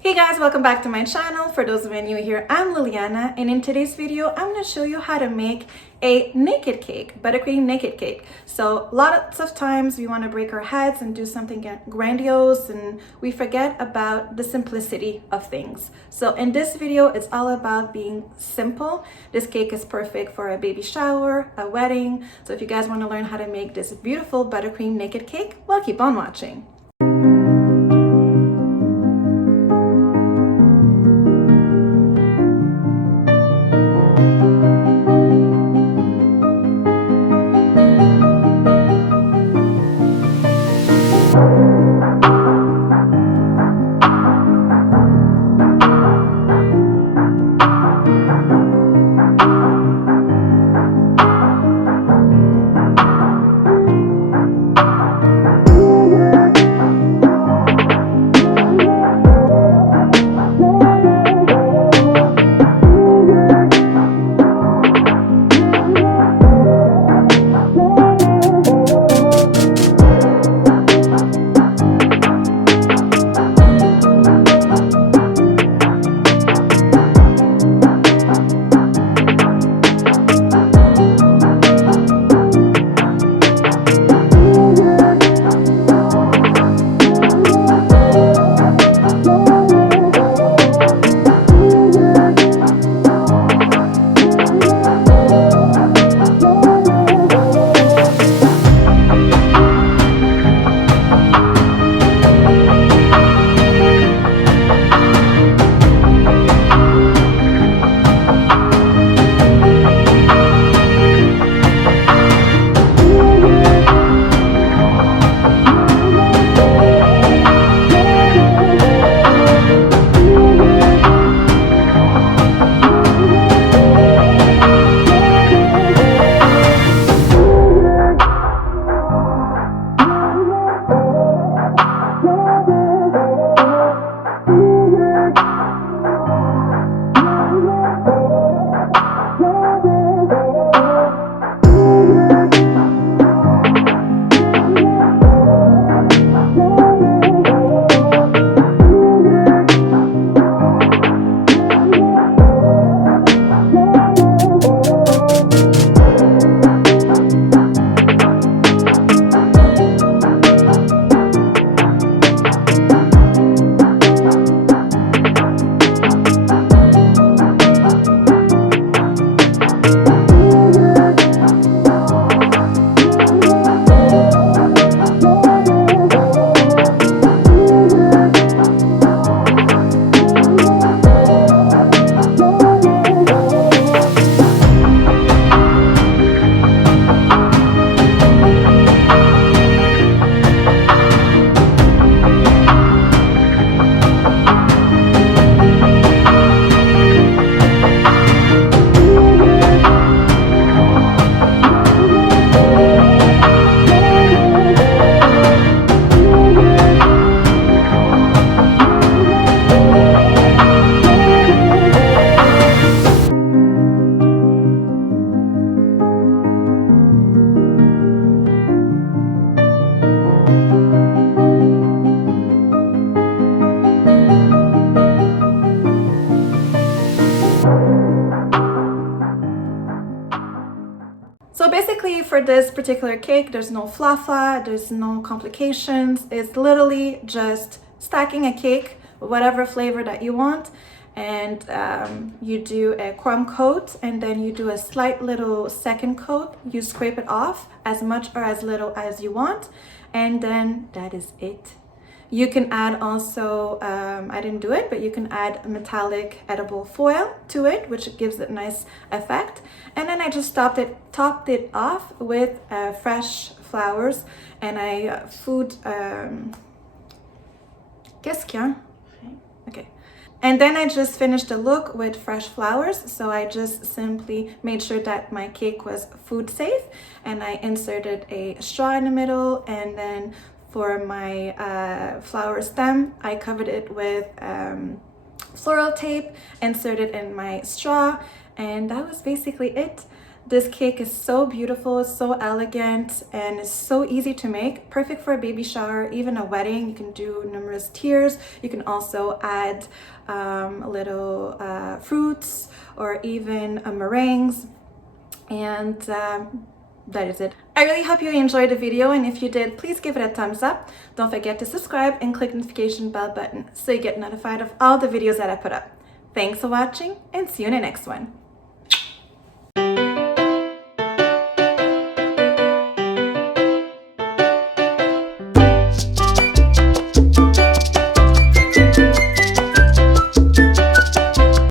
Hey guys, welcome back to my channel. For those of you new here, I'm Liliana, and in today's video I'm going to show you how to make a naked cake, buttercream naked cake. So lots of times we want to break our heads and do something grandiose, and we forget about the simplicity of things. So in this video, it's all about being simple. This cake is perfect for a baby shower, a wedding. So if you guys want to learn how to make this beautiful buttercream naked cake, well, keep on watching. So basically for this particular cake, there's no fla-fla, there's no complications. It's literally just stacking a cake with whatever flavor that you want. And you do a crumb coat, and then you do a slight little second coat. You scrape it off as much or as little as you want. And then that is it. You can add also, I didn't do it, but you can add metallic edible foil to it, which gives it a nice effect. And then I just topped it off with fresh flowers, and I qu'est-ce qu'il y a? Okay. And then I just finished the look with fresh flowers. So I just simply made sure that my cake was food safe, and I inserted a straw in the middle, and then for my flower stem, I covered it with floral tape, inserted in my straw, and that was basically it. This cake is so beautiful, so elegant, and it's so easy to make. Perfect for a baby shower, even a wedding. You can do numerous tiers. You can also add little fruits or even meringues. And that is it. I really hope you enjoyed the video, and if you did, please give it a thumbs up. Don't forget to subscribe and click the notification bell button so you get notified of all the videos that I put up. Thanks for watching, and see you in the next one.